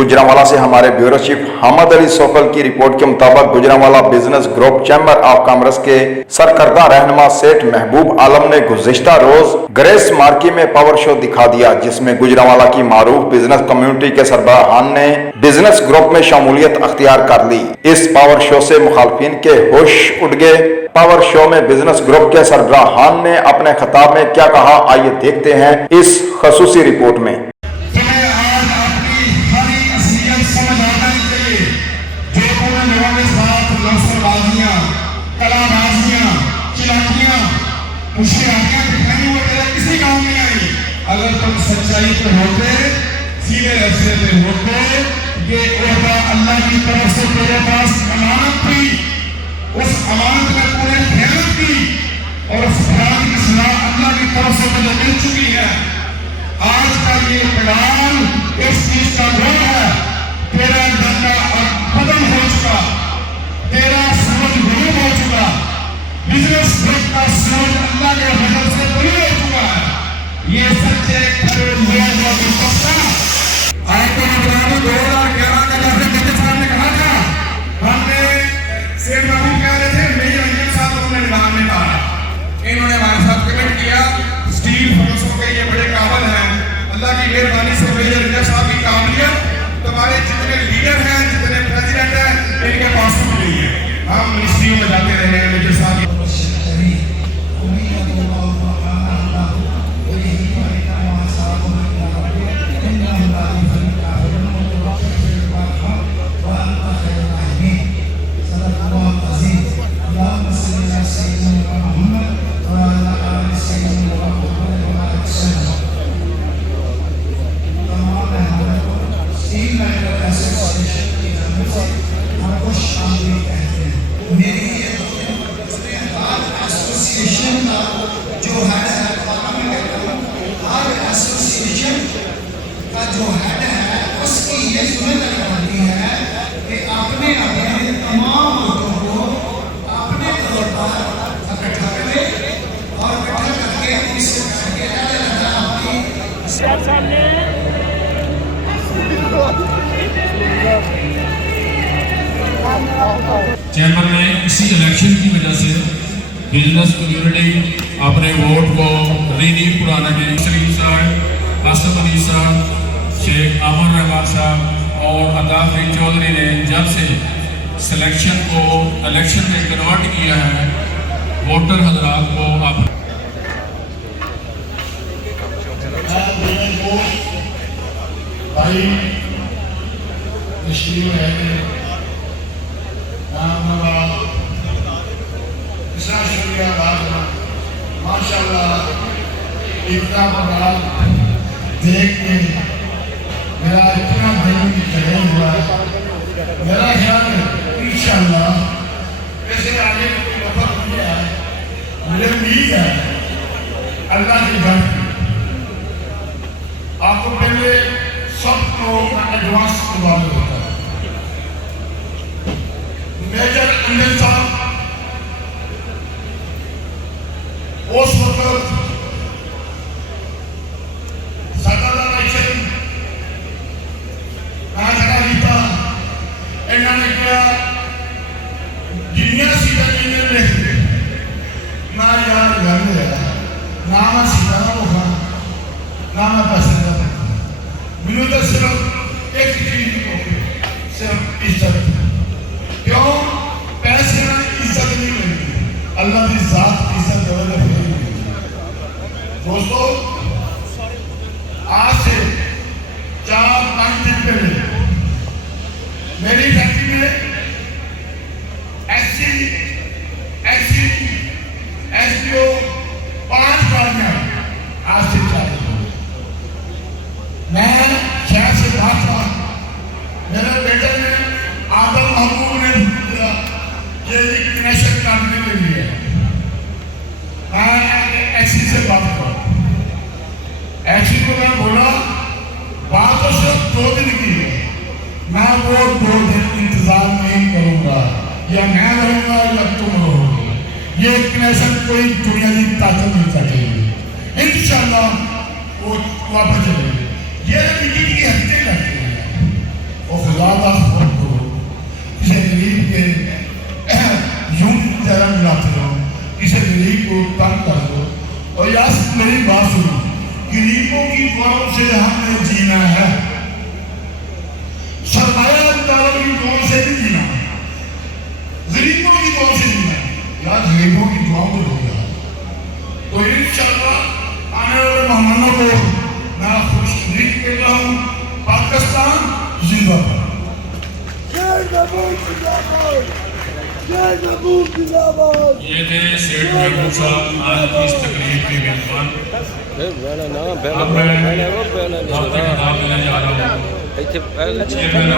गुजरांवाला से हमारे bureau chief हमद अली सोकल की रिपोर्ट के मुताबिक Gujranwala business group chamber of commerce के सरकर्दा रहनुमा सेठ महबूब आलम ने गुज़िश्ता रोज ग्रेस मार्की में पावर शो दिखा दिया, जिसमें गुजरांवाला की मारूफ बिजनेस कम्युनिटी के सरबराहान ने बिजनेस ग्रुप में शमूलियत अख्तियार कर ली। इस पावर शो से मुखालफिन के होश उड़ गए। पावर शो में बिजनेस ग्रुप के सरबराहान ने अपने खिताब में क्या कहा, आइए देखते हैं इस खसूसी रिपोर्ट में। किसी काम में आई अगर तुम सच्चाई पे होते, सीधे रास्ते पे होते, ये ओहदा अल्लाह की तरफ से तेरे पास अमानत थी, उस अमानत में तूने खयानत की और उस खयानत की सजा अल्लाह की तरफ से तुझे मिल चुकी है। आज का ये पैगाम इस चीज का डर है, तेरा धंधा अब खत्म हो चुका, तेरा सूरज गुरूब हो चुका, बिजनेस ग्रुप का सूरज अल्लाह के फजल से गुरूब हो चुका है। ये सच्चे खरे लोगों की पक्का आयतों में बना 2011 का जैसे डीके साहब ने कहा था, हमने शेख महबूब कह रहे थे, मेजर रंजन साहब उन्होंने निजाम में कहा, इन्होंने हमारे साथ कमेंट किया, स्टील फोर्सों के ये बड़े काबिल हैं, अल्लाह की मेहरबानी से मेजर रंजन साहब की काबिलियत तुम्हारे जितने लीडर हैं, जितने प्रेसिडेंट हैं, इनके पास भी नहीं है। हम मिनिस्ट्रियों में जाते रहे मेजर साहब। चैम्बर में इसी इलेक्शन की वजह से बिजनेस कम्युनिटी अपने वोट को रिन्यू कराने में सलीम साहब, आसफ अली साहब, शेख आमर रहमान साहब और अताफ चौधरी ने जब से सिलेक्शन को इलेक्शन में कन्वर्ट किया है, वोटर हजरात को आप भाई मुश्किल है माशाअल्लाह इतना प्रोग्राम देख के मेरा इतना दिल चढ़ा हुआ है। मेरा ख्याल है इंशाअल्लाह ऐसे आगे कोई वफा नहीं है, मुझे उम्मीद है अल्लाह की घर। आपको पहले सबको एडवांस मुबारक होता है। मेजर रंजन साहब उस वक्त सरदार इलेक्शन ना खड़ा किया, इन्होंने कहा जिन्नियां सीटां ने ना यार गल है ना मैं सीटां का भुखा ना मैं पैसे का भुखा, मैनू तो सिर्फ एक चीज की भुख, सिर्फ इज्जत। क्यों? पैसे में इज्जत नहीं मिलती, अल्लाह की जात की इज्जत जबरदस्त। दोस्तों, आज से 4-5 दिन पहले मेरी फैक्ट्री में एसपीओ 5 गाड़ियां आज से चालू। मैं शहर से बाहर था, मेरे बेटे ने आदम महबूब ने ये कनेक्शन काटने के लिए मैं एक्सी से बात करूं। एक्सी को मैं बोला बात तो सिर्फ 2 दिन की है, मैं वो 2 दिन इंतजार नहीं करूंगा, या मैं रहूंगा या तुम रहोगे। ये कनेक्शन कोई दुनिया की ताकत नहीं सकेगी। इंशाअल्लाह वो वापस चलेगी। ये मीटिंग के हफ्ते लगते हैं, मेरी बात सुनो, गरीबों की दुआओं से हमने जीना है, सरमायादारों की दुआओं से नहीं जीना, गरीबों की दुआओं से जीना है। यार गरीबों की दुआओं को होगा तो इंशाअल्लाह आने वाले मेहमानों को मैं खुशखबरी कहता हूँ, पाकिस्तान जिंदाबाद। ये थे सेठ महबूब साहब आज की इस तकरीर के मेजबान। अब मैं वक्त की किताब लेने जा रहा हूँ। चेयरमैन